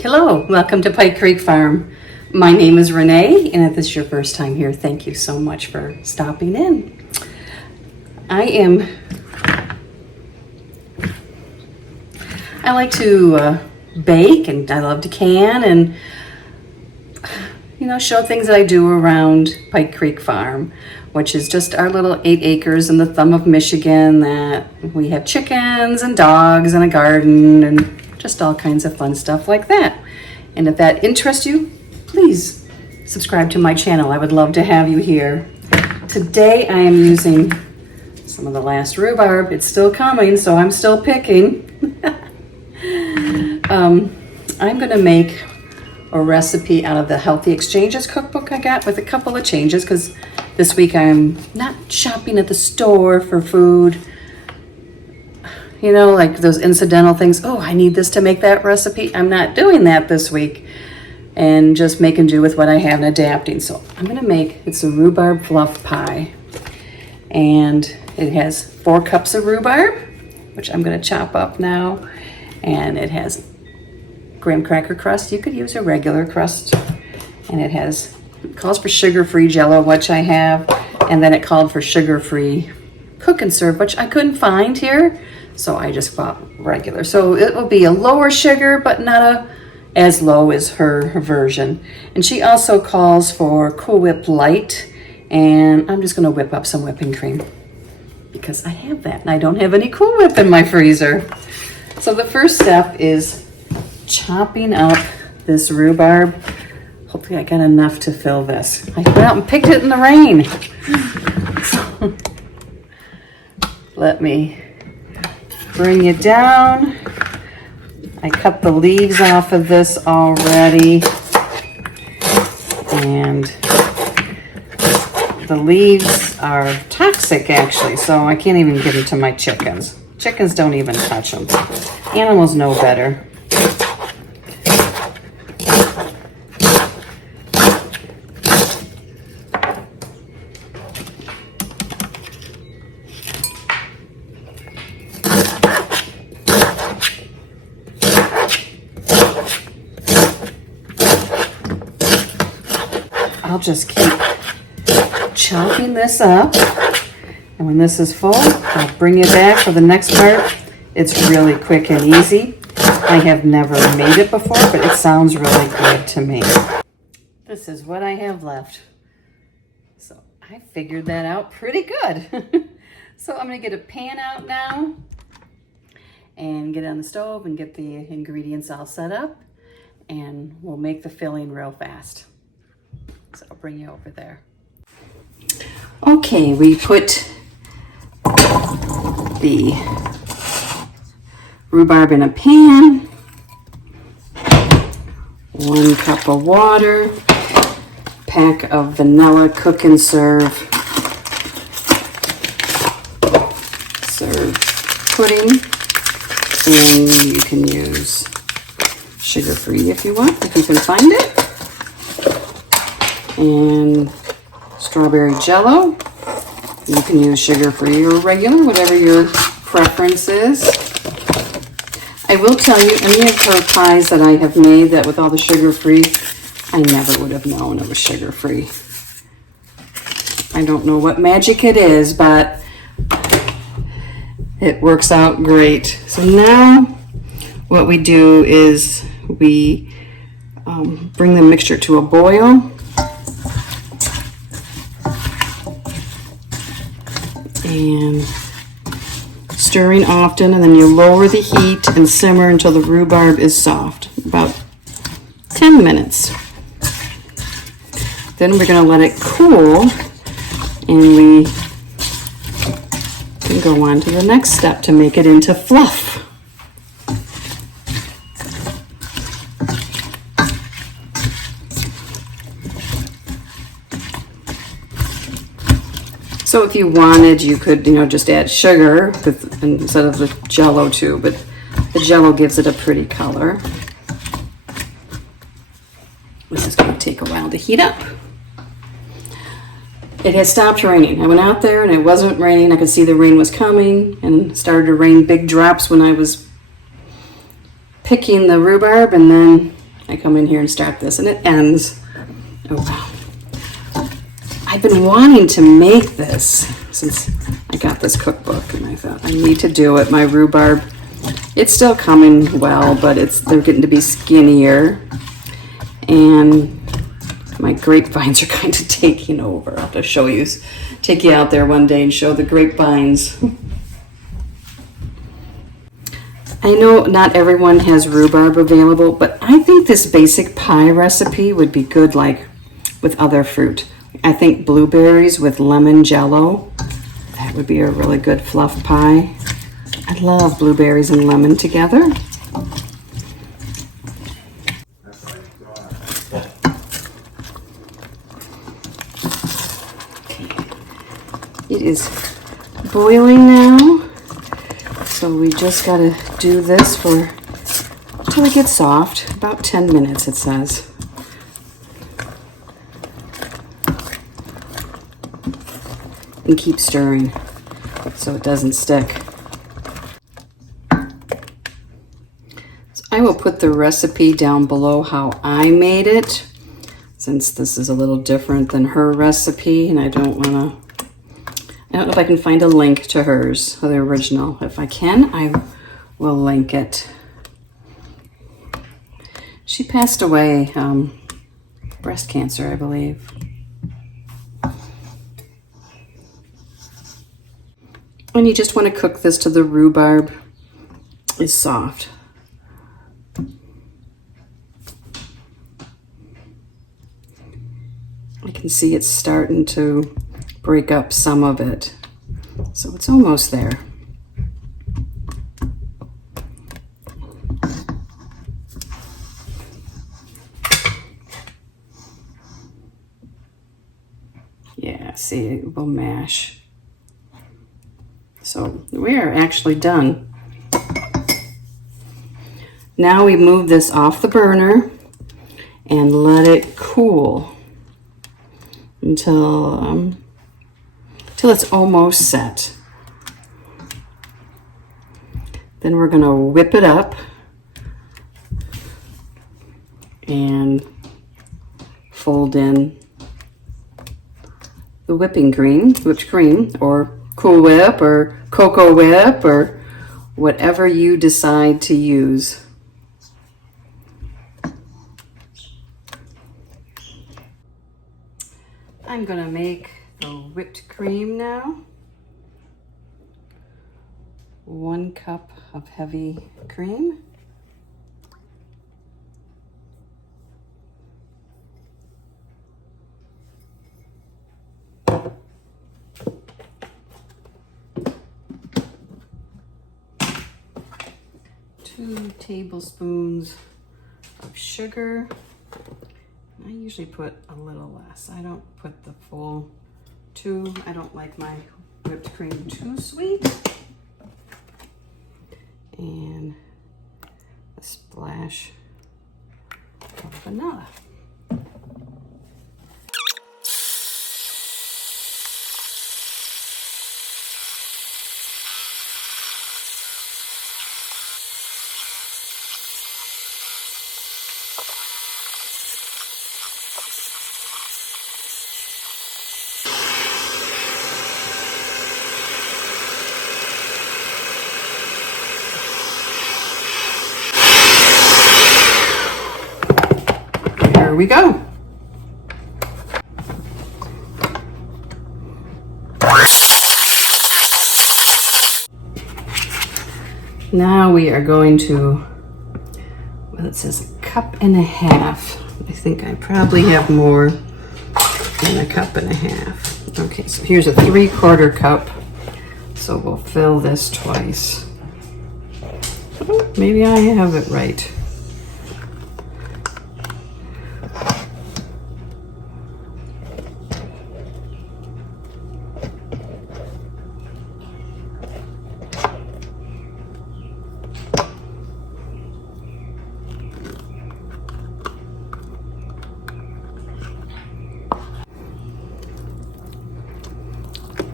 Hello, welcome to Pike Creek Farm. My name is Renee, and if this is your first time here, thank you so much for stopping in. I like to bake, and I love to can, and show things that I do around Pike Creek Farm, which is just our little 8 acres in the thumb of Michigan that we have chickens and dogs and a garden and just all kinds of fun stuff like that. And if that interests you, please subscribe to my channel. I would love to have you here. Today I am using some of the last rhubarb. It's still coming, so I'm still picking. I'm gonna make a recipe out of the Healthy Exchanges cookbook I got with a couple of changes because this week I'm not shopping at the store for food. Like those incidental things. Oh, I need this to make that recipe. I'm not doing that this week and just making do with what I have and adapting. So I'm gonna it's a rhubarb fluff pie. And it has 4 cups of rhubarb, which I'm gonna chop up now. And it has graham cracker crust. You could use a regular crust. And it calls for sugar-free jello, which I have. And then it called for sugar-free cook and serve, which I couldn't find here. So I just bought regular. So it will be a lower sugar, but not as low as her version. And she also calls for Cool Whip Light. And I'm just gonna whip up some whipping cream because I have that and I don't have any Cool Whip in my freezer. So the first step is chopping up this rhubarb. Hopefully I got enough to fill this. I went out and picked it in the rain. So let me bring it down. I cut the leaves off of this already. And the leaves are toxic actually, so I can't even give them to my chickens. Chickens don't even touch them. Animals know better. I'll just keep chopping this up, and when this is full, I'll bring you back for the next part. It's really quick and easy. I have never made it before, but it sounds really good to me. This is what I have left. So I figured that out pretty good. So I'm gonna get a pan out now and get it on the stove and get the ingredients all set up, and we'll make the filling real fast. So I'll bring you over there. Okay, we put the rhubarb in a pan, 1 cup of water, pack of vanilla cook and serve pudding, and you can use sugar-free if you want, if you can find it. And strawberry jello. You can use sugar-free or regular, whatever your preference is. I will tell you, any of her pies that I have made that with all the sugar-free, I never would have known it was sugar-free. I don't know what magic it is, but it works out great. So now what we do is we bring the mixture to a boil. And stirring often, and then you lower the heat and simmer until the rhubarb is soft, about 10 minutes. Then we're going to let it cool, and we can go on to the next step to make it into fluff. So if you wanted, you could, just add sugar instead of the jello too, but the jello gives it a pretty color. This is going to take a while to heat up. It had stopped raining. I went out there and it wasn't raining. I could see the rain was coming, and it started to rain big drops when I was picking the rhubarb, and then I come in here and start this, and it ends. Oh wow. I've been wanting to make this since I got this cookbook, and I thought I need to do it. My rhubarb, it's still coming well, but they're getting to be skinnier, and my grapevines are kind of taking over. I'll have to show you, take you out there one day and show the grapevines. I know not everyone has rhubarb available, but I think this basic pie recipe would be good like with other fruit. I think blueberries with lemon jello, that would be a really good fluff pie. I love blueberries and lemon together. It is boiling now, so we just gotta do this until it gets soft, about 10 minutes it says. And keep stirring so it doesn't stick. So I will put the recipe down below how I made it, since this is a little different than her recipe, and I don't know if I can find a link to hers, the original. If I can, I will link it. She passed away, breast cancer, I believe. And you just want to cook this till the rhubarb is soft. I can see it's starting to break up some of it, so it's almost there. Yeah, see, it will mash. So we are actually done. Now we move this off the burner and let it cool until it's almost set. Then we're gonna whip it up and fold in the whipped cream, or Cool Whip, or Cocoa Whip, or whatever you decide to use. I'm gonna make the whipped cream now. 1 cup of heavy cream. Two tablespoons of sugar. I usually put a little less. I don't put the full 2. I don't like my whipped cream too sweet. And a splash of vanilla. There we go. Now we are going to, well, it says 1.5 cups. I think I probably have more than 1.5 cups. Okay, so here's a 3/4 cup. So we'll fill this twice. Oh, maybe I have it right.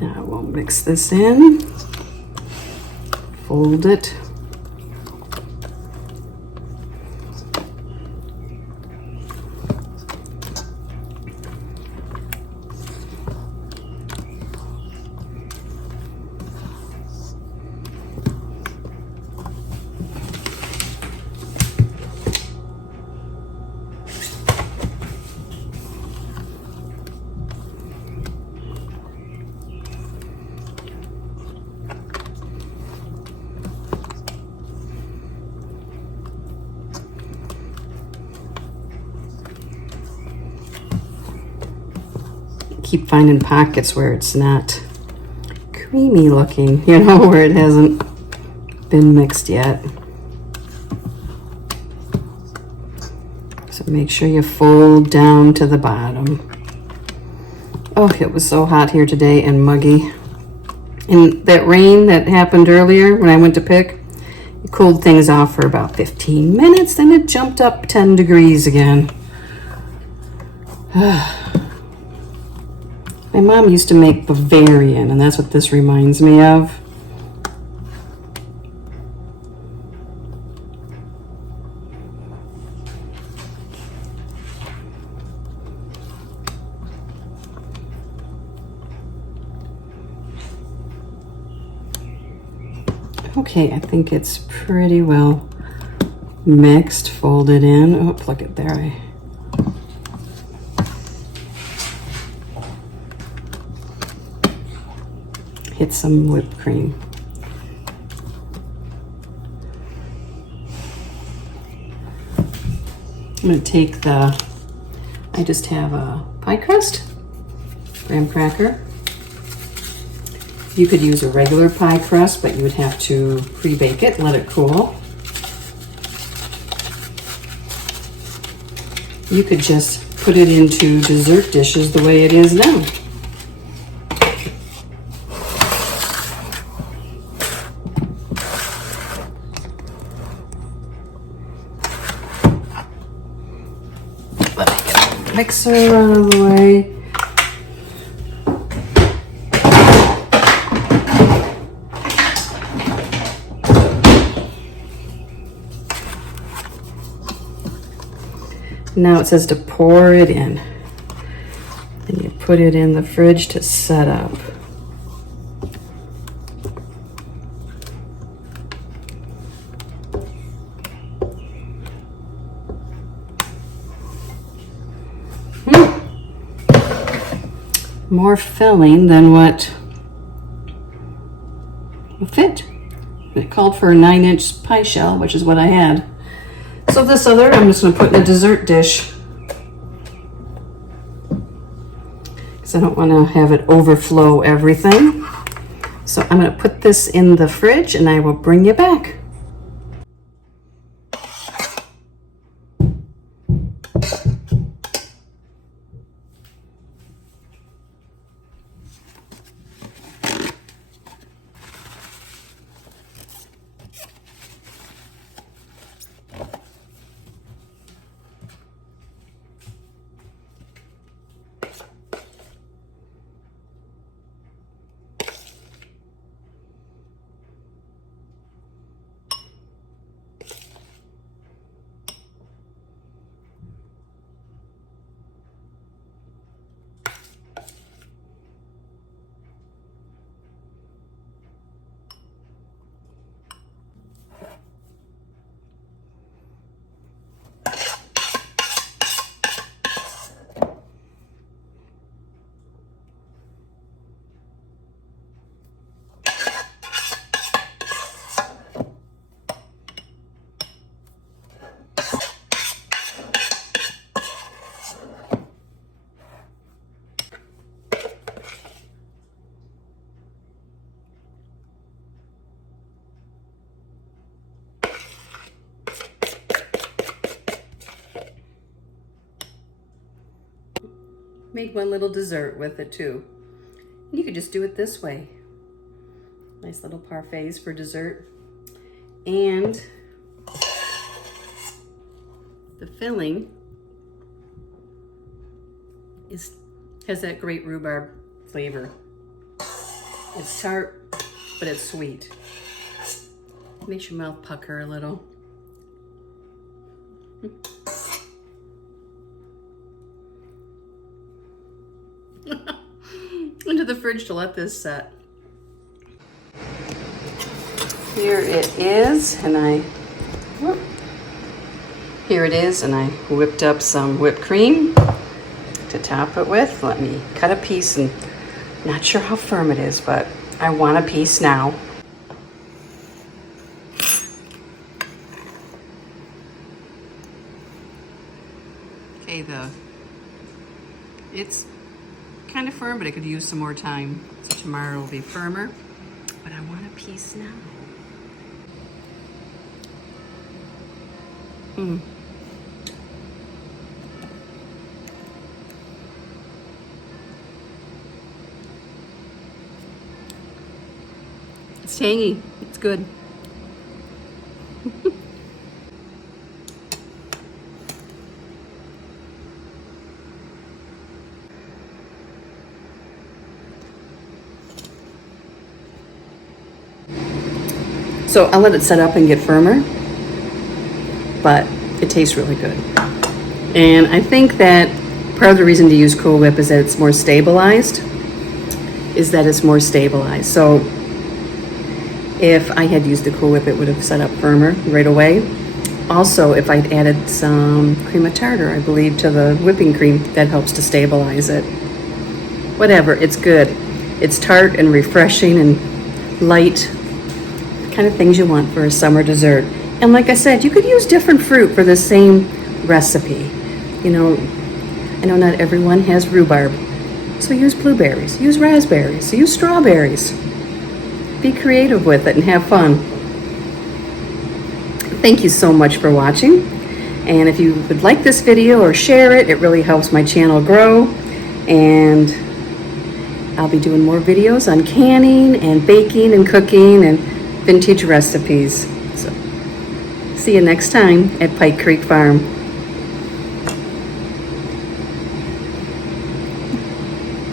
Now we'll mix this in, fold it, keep finding pockets where it's not creamy looking, you know, where it hasn't been mixed yet. So make sure you fold down to the bottom. Oh, it was so hot here today and muggy. And that rain that happened earlier when I went to pick, it cooled things off for about 15 minutes, then it jumped up 10 degrees again. My mom used to make Bavarian, and that's what this reminds me of. Okay, I think it's pretty well mixed, folded in. Oh, look at there. Hit some whipped cream. I'm going to take I just have a pie crust, graham cracker. You could use a regular pie crust, but you would have to pre-bake it, let it cool. You could just put it into dessert dishes the way it is now. Let me get the mixer out of the way. Now it says to pour it in. And you put it in the fridge to set up. More filling than what will fit. It called for a 9-inch pie shell, which is what I had. So this other, I'm just going to put in a dessert dish because I don't want to have it overflow everything. So I'm going to put this in the fridge and I will bring you back. Made one little dessert with it too. And you could just do it this way. Nice little parfaits for dessert. And the filling has that great rhubarb flavor. It's tart, but it's sweet. Makes your mouth pucker a little. Into the fridge to let this set. Here it is, and I whipped up some whipped cream to top it with. Let me cut a piece, and not sure how firm it is, but I want a piece now. Okay, it's kind of firm, but it could use some more time. So tomorrow will be firmer, but I want a piece now. It's tangy, it's good. So I'll let it set up and get firmer, but it tastes really good. And I think that part of the reason to use Cool Whip is that it's more stabilized, So if I had used the Cool Whip, it would have set up firmer right away. Also, if I'd added some cream of tartar, I believe, to the whipping cream, that helps to stabilize it. Whatever, it's good. It's tart and refreshing and light, kind of things you want for a summer dessert. And like I said, you could use different fruit for the same recipe. You know, I know not everyone has rhubarb, so use blueberries, use raspberries, use strawberries. Be creative with it and have fun. Thank you so much for watching. And if you would like this video or share it, it really helps my channel grow. And I'll be doing more videos on canning and baking and cooking and vintage recipes. So see you next time at Pike Creek Farm.